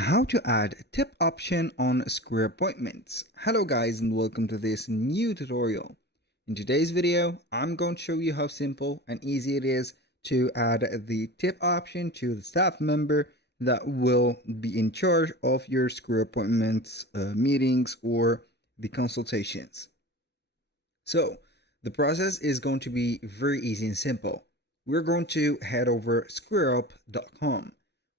How to add tip option on Square appointments. Hello guys and welcome to this new tutorial. In today's video, I'm going to show you how simple and easy it is to add the tip option to the staff member that will be in charge of your Square appointments, meetings, or the consultations. So the process is going to be very easy and simple. We're going to head over squareup.com.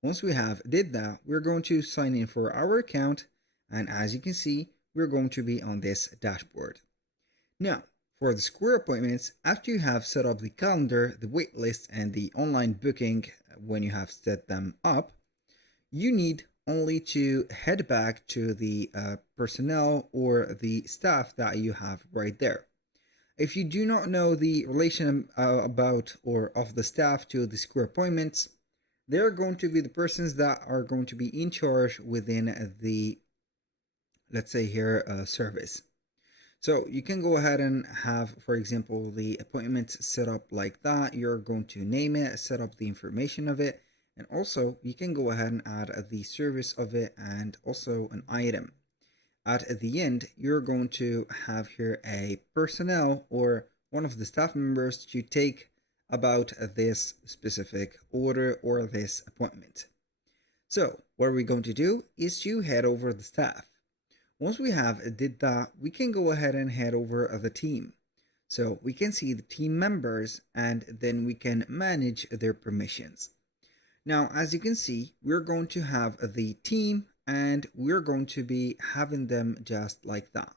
Once we have did that, we're going to sign in for our account, and as you can see, we're going to be on this dashboard. Now, for the Square appointments, after you have set up the calendar, the waitlist, and the online booking when you have set them up, you need only to head back to the personnel or the staff that you have right there. If you do not know the relation about or of the staff to the Square appointments, they're going to be the persons that are going to be in charge within the, let's say here, service. So you can go ahead and have, for example, the appointments set up like that. You're going to name it, set up the information of it, and also you can go ahead and add the service of it and also an item. At the end, you're going to have here a personnel or one of the staff members to take about this specific order or this appointment. So what we're going to do is to head over the staff. Once we have did that, we can go ahead and head over the team. So we can see the team members and then we can manage their permissions. Now, as you can see, we're going to have the team and we're going to be having them just like that.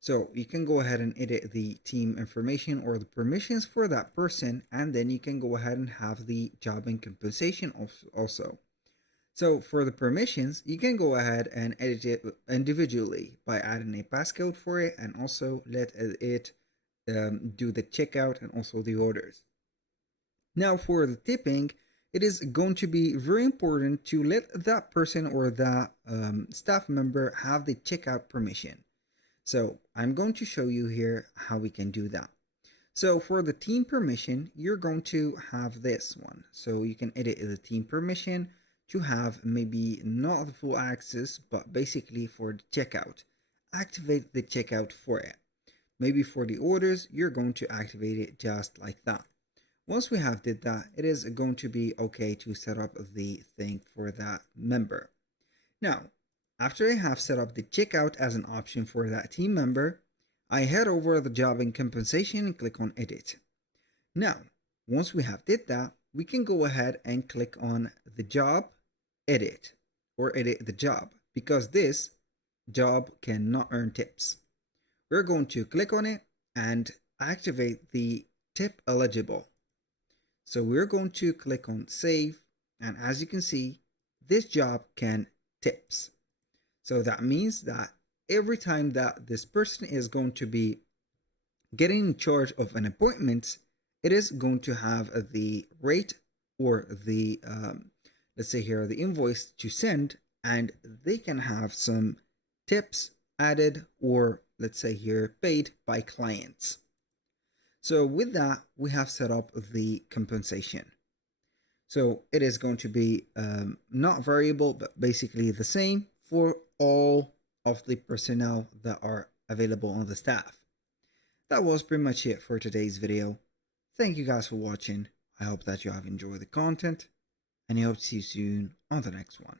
So you can go ahead and edit the team information or the permissions for that person, and then you can go ahead and have the job and compensation also. So for the permissions, you can go ahead and edit it individually by adding a passcode for it and also let it do the checkout and also the orders. Now for the tipping, it is going to be very important to let that person or that staff member have the checkout permission. So I'm going to show you here how we can do that. So for the team permission, you're going to have this one. So you can edit the team permission to have maybe not the full access, but basically for the checkout. Activate the checkout for it. Maybe for the orders, you're going to activate it just like that. Once we have did that, it is going to be okay to set up the thing for that member. Now, after I have set up the checkout as an option for that team member, I head over the job and compensation and click on edit. Now, once we have did that, we can go ahead and click on the job, edit, or edit the job, because this job cannot earn tips. We're going to click on it and activate the tip eligible. So we're going to click on save, and as you can see, this job can tips. So that means that every time that this person is going to be getting in charge of an appointment, it is going to have the rate or the, let's say here, the invoice to send, and they can have some tips added or let's say here paid by clients. So with that, we have set up the compensation. So it is going to be not variable, but basically the same for all of the personnel that are available on the staff. That was pretty much it for today's video. Thank you guys for watching. I hope that you have enjoyed the content, and I hope to see you soon on the next one.